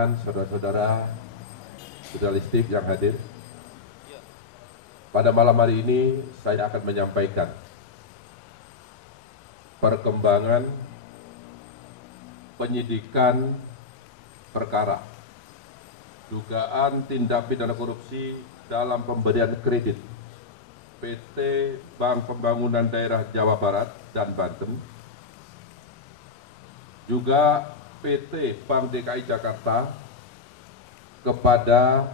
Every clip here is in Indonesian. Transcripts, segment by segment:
Saudara-saudara jurnalistik yang hadir, pada malam hari ini saya akan menyampaikan perkembangan penyidikan perkara dugaan tindak pidana korupsi dalam pemberian kredit PT Bank Pembangunan Daerah Jawa Barat dan Banten, juga PT Bank DKI Jakarta kepada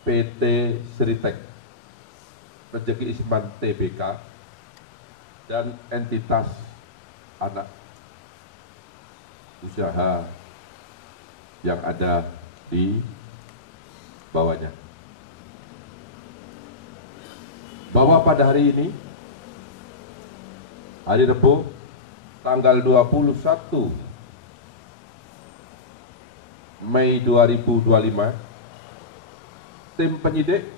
PT Sritek Rezeki Isman Tbk dan entitas anak usaha yang ada di bawahnya. Bahwa pada hari ini, hari Rabu, tanggal 21 Mei 2025, tim penyidik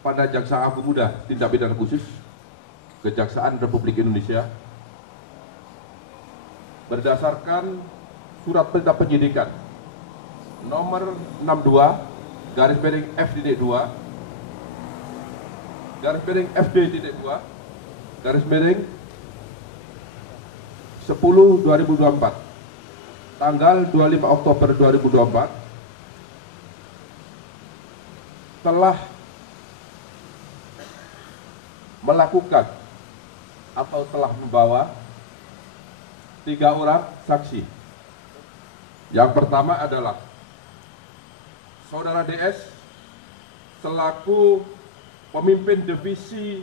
pada Jaksa Agung Muda Tindak Pidana Khusus Kejaksaan Republik Indonesia berdasarkan surat perintah penyidikan nomor 62-FD2-FD2-10/2024 tanggal 25 Oktober 2024 telah melakukan atau telah membawa 3 orang saksi. Yang pertama adalah Saudara DS selaku pemimpin divisi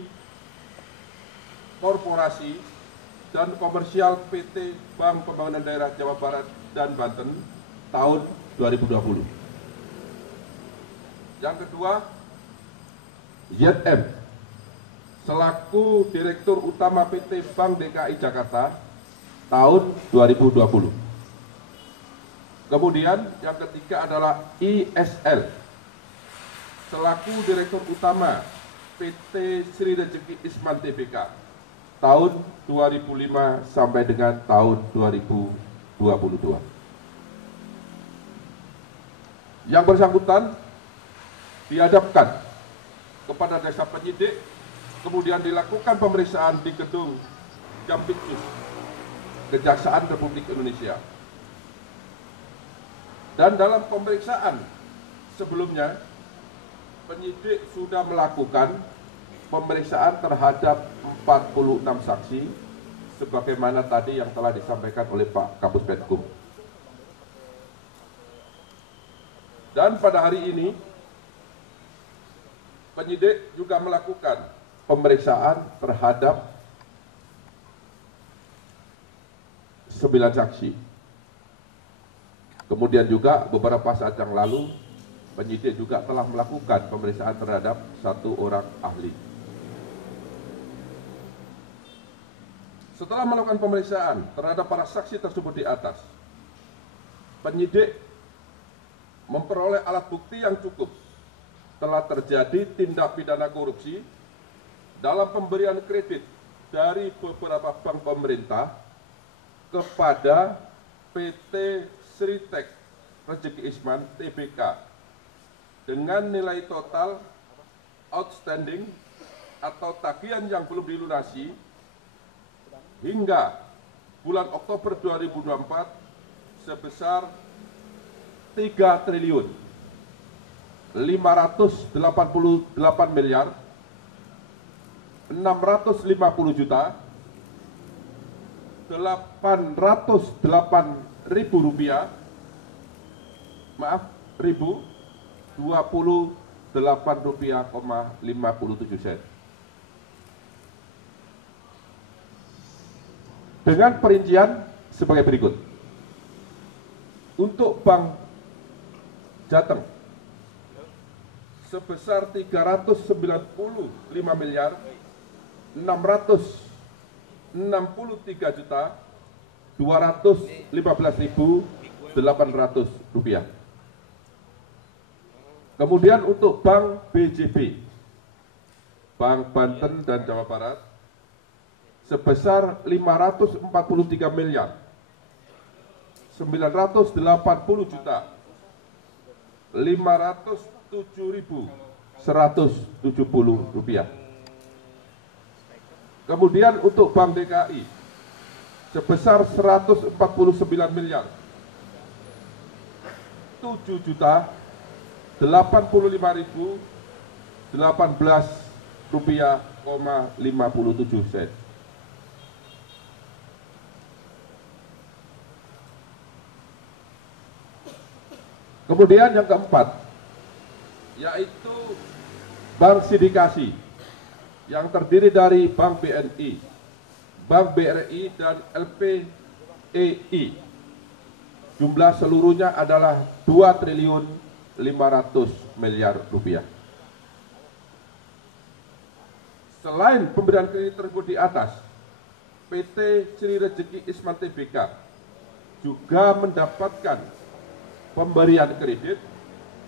korporasi dan komersial PT Bank Pembangunan Daerah Jawa Barat dan Banten tahun 2020. Yang kedua, ZM selaku Direktur Utama PT Bank DKI Jakarta tahun 2020. Kemudian yang ketiga adalah ISL selaku Direktur Utama PT Sri Rezeki Isman Tbk tahun 2005 sampai dengan tahun 2022. Yang bersangkutan dihadapkan kepada Jaksa Penyidik, kemudian dilakukan pemeriksaan di gedung Jampitsus Kejaksaan Republik Indonesia. Dan dalam pemeriksaan sebelumnya, penyidik sudah melakukan pemeriksaan terhadap 46 saksi, sebagaimana tadi yang telah disampaikan oleh Pak Kapus Penkum. Dan pada hari ini, penyidik juga melakukan pemeriksaan terhadap 9 saksi. Kemudian juga beberapa saat yang lalu, penyidik juga telah melakukan pemeriksaan terhadap 1 orang ahli. Setelah melakukan pemeriksaan terhadap para saksi tersebut di atas, penyidik memperoleh alat bukti yang cukup telah terjadi tindak pidana korupsi dalam pemberian kredit dari beberapa bank pemerintah kepada PT Sritek Rezeki Isman Tbk dengan nilai total outstanding atau tagihan yang belum dilunasi hingga bulan Oktober 2024 sebesar 3 triliun 588 miliar 650 juta 808 ribu rupiah, maaf, 28 rupiah, 57 sen. Dengan perincian sebagai berikut. Untuk Bank Jateng sebesar 395 miliar 663 juta 215.800 rupiah. Kemudian untuk Bank BJB, Bank Banten dan Jawa Barat sebesar 543 miliar 980 juta Rp507.170. Kemudian untuk Bank DKI sebesar Rp149 miliar 7.018.018,57 sen. Kemudian yang keempat, yaitu bank sindikasi yang terdiri dari Bank BNI, Bank BRI, dan LPEI. Jumlah seluruhnya adalah Rp2.500 miliar. Selain pemberian kredit tersebut di atas, PT Sri Rejeki Isman Tbk juga mendapatkan pemberian kredit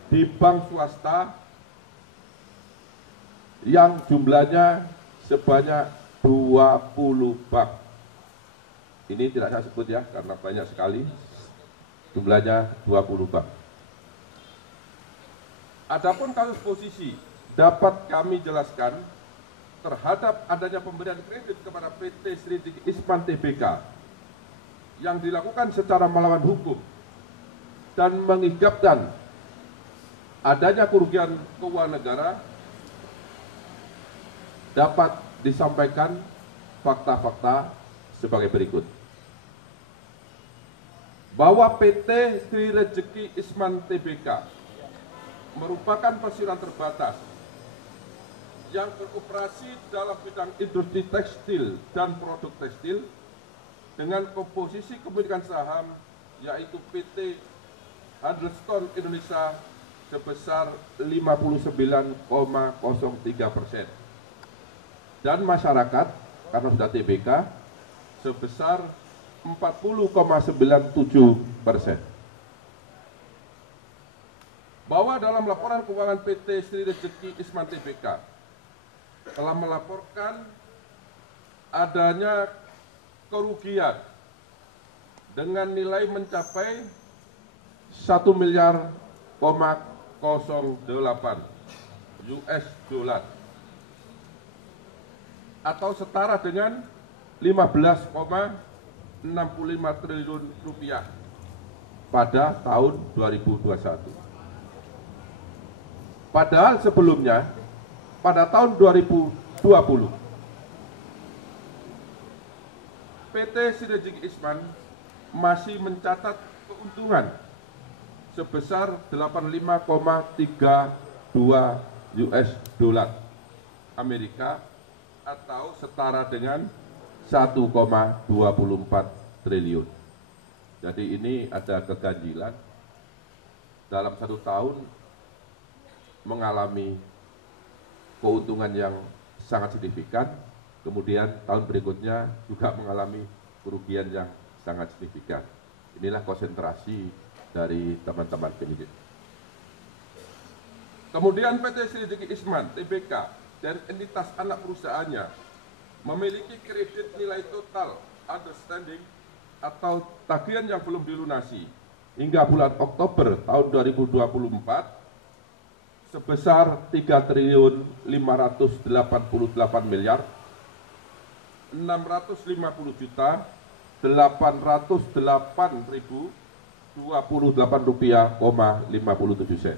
di bank swasta yang jumlahnya sebanyak 20 bank. Ini tidak saya sebut ya, karena banyak sekali, jumlahnya 20 bank. Adapun kasus posisi dapat kami jelaskan terhadap adanya pemberian kredit kepada PT Sri Rejeki Isman Tbk yang dilakukan secara melawan hukum dan mengakibatkan adanya kerugian keuangan negara, dapat disampaikan fakta-fakta sebagai berikut. Bahwa PT Sri Rejeki Isman Tbk merupakan perseroan terbatas yang beroperasi dalam bidang industri tekstil dan produk tekstil dengan komposisi kepemilikan saham yaitu PT Huddleston Indonesia sebesar 59,03% dan masyarakat karena sudah TBK sebesar 40,97%. Bahwa dalam laporan keuangan PT Sri Rejeki Isman Tbk telah melaporkan adanya kerugian dengan nilai mencapai 1 miliar 08 US dollar atau setara dengan 15,65 triliun rupiah pada tahun 2021. Padahal sebelumnya pada tahun 2020 PT Sri Rejeki Isman masih mencatat keuntungan sebesar 85,32 US dollar Amerika atau setara dengan 1,24 triliun. Jadi ini ada keganjilan dalam satu tahun mengalami keuntungan yang sangat signifikan, kemudian tahun berikutnya juga mengalami kerugian yang sangat signifikan. Inilah konsentrasi dari teman-teman penyidik. Kemudian PT Sri Rejeki Isman Tbk dan entitas anak perusahaannya memiliki kredit nilai total outstanding atau tagihan yang belum dilunasi hingga bulan Oktober tahun 2024 sebesar 3.588 miliar 650.808.028 rupiah, 57 sen.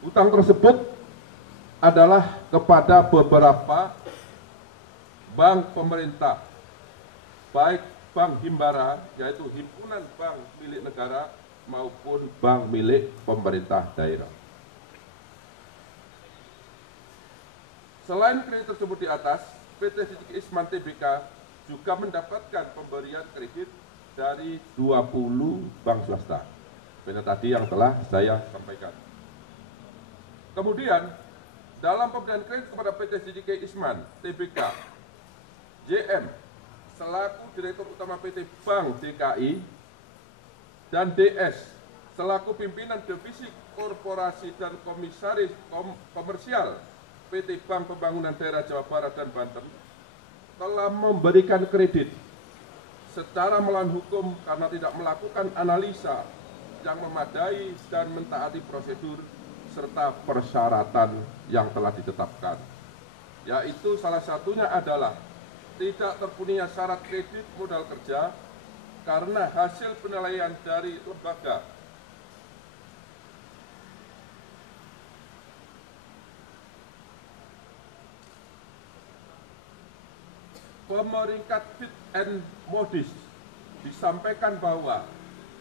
Utang tersebut adalah kepada beberapa bank pemerintah, baik bank himbara, yaitu himpunan bank milik negara, maupun bank milik pemerintah daerah. Selain kredit tersebut di atas, PT Sri Rejeki Isman Tbk juga mendapatkan pemberian kredit dari 20 bank swasta. Seperti tadi yang telah saya sampaikan. Kemudian, dalam pemberian kredit kepada PT Sri Rejeki Isman Tbk, JM selaku Direktur Utama PT Bank DKI dan DS selaku pimpinan divisi korporasi dan komisaris komersial PT Bank Pembangunan Daerah Jawa Barat dan Banten telah memberikan kredit secara melawan hukum karena tidak melakukan analisa yang memadai dan mentaati prosedur serta persyaratan yang telah ditetapkan. Yaitu salah satunya adalah tidak terpenuhinya syarat kredit modal kerja karena hasil penilaian dari lembaga pemeringkat Fit and Modis disampaikan bahwa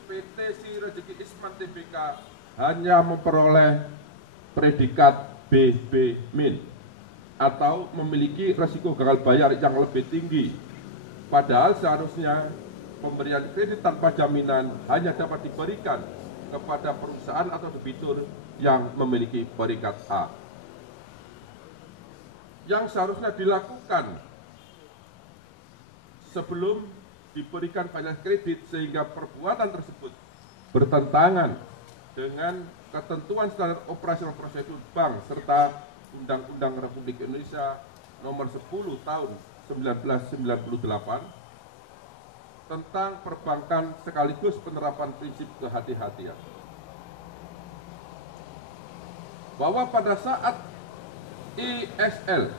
PT Sri Rezeki Isman Tbk hanya memperoleh predikat BB- atau memiliki resiko gagal bayar yang lebih tinggi. Padahal seharusnya pemberian kredit tanpa jaminan hanya dapat diberikan kepada perusahaan atau debitur yang memiliki peringkat A. Yang seharusnya dilakukan sebelum diberikan finance kredit sehingga perbuatan tersebut bertentangan dengan ketentuan standar operasional prosedur bank serta Undang-Undang Republik Indonesia Nomor 10 Tahun 1998 tentang perbankan sekaligus penerapan prinsip kehati-hatian. Bahwa pada saat ISL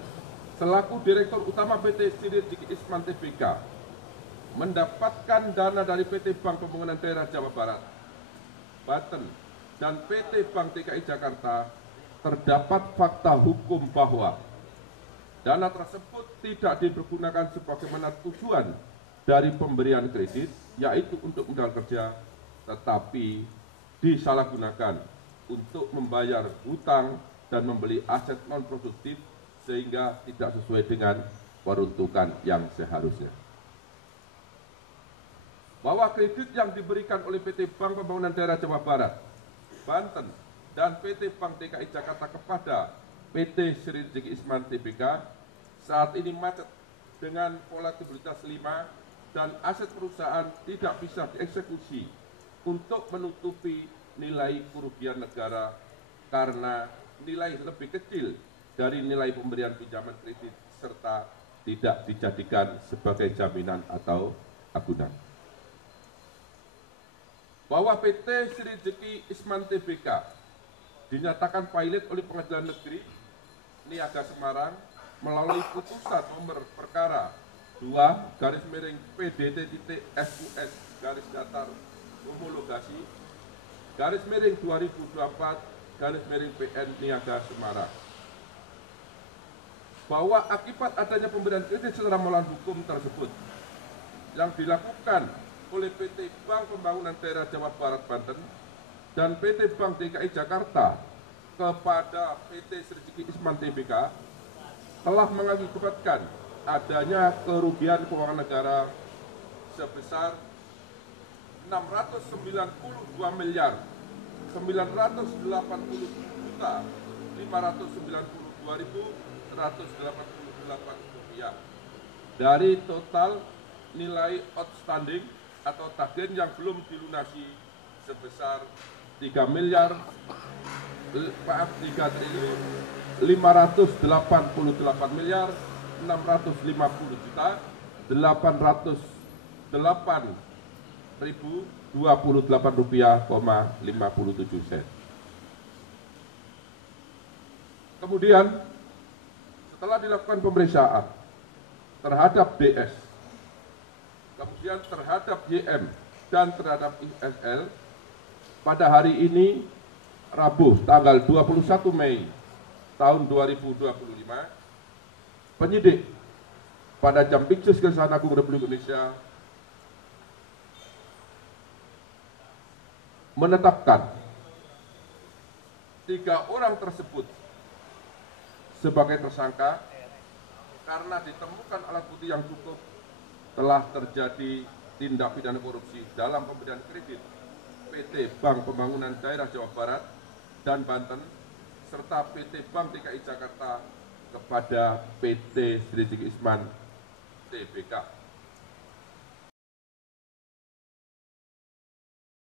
selaku Direktur Utama PT Sri Rezeki Isman Tbk mendapatkan dana dari PT Bank Pembangunan Daerah Jawa Barat, Banten, dan PT Bank DKI Jakarta, terdapat fakta hukum bahwa dana tersebut tidak dipergunakan sebagaimana tujuan dari pemberian kredit, yaitu untuk modal kerja, tetapi disalahgunakan untuk membayar hutang dan membeli aset non-produktif sehingga tidak sesuai dengan peruntukan yang seharusnya. Bahwa kredit yang diberikan oleh PT Bank Pembangunan Daerah Jawa Barat, Banten, dan PT Bank DKI Jakarta kepada PT Sri Rezeki Isman Tbk saat ini macet dengan volatilitas 5 dan aset perusahaan tidak bisa dieksekusi untuk menutupi nilai kerugian negara karena nilai lebih kecil dari nilai pemberian pinjaman kredit serta tidak dijadikan sebagai jaminan atau agunan. Bahwa PT Sri Rezeki Isman Tbk dinyatakan pilot oleh Pengadilan Negeri Niaga Semarang melalui putusan nomor perkara 2/PDT.SUS homologasi /2024/PN Niaga Semarang. Bahwa akibat adanya pemberian kredit secara melawan hukum tersebut yang dilakukan oleh PT Bank Pembangunan Daerah Jawa Barat Banten dan PT Bank DKI Jakarta kepada PT Sri Rezeki Isman Tbk telah mengakibatkan adanya kerugian keuangan negara sebesar 692.592.188 dari total nilai outstanding atau tagihan yang belum dilunasi sebesar 3.538.808.028.027 rupiah. Kemudian setelah dilakukan pemeriksaan terhadap DS, kemudian terhadap YM dan terhadap ISL, pada hari ini, Rabu, tanggal 21 Mei tahun 2025, penyidik pada Jampitsus Kejaksaan Agung Republik Indonesia menetapkan 3 orang tersebut sebagai tersangka karena ditemukan alat bukti yang cukup telah terjadi tindak pidana korupsi dalam pemberian kredit PT Bank Pembangunan Daerah Jawa Barat dan Banten serta PT Bank DKI Jakarta kepada PT Sri Rezeki Isman Tbk.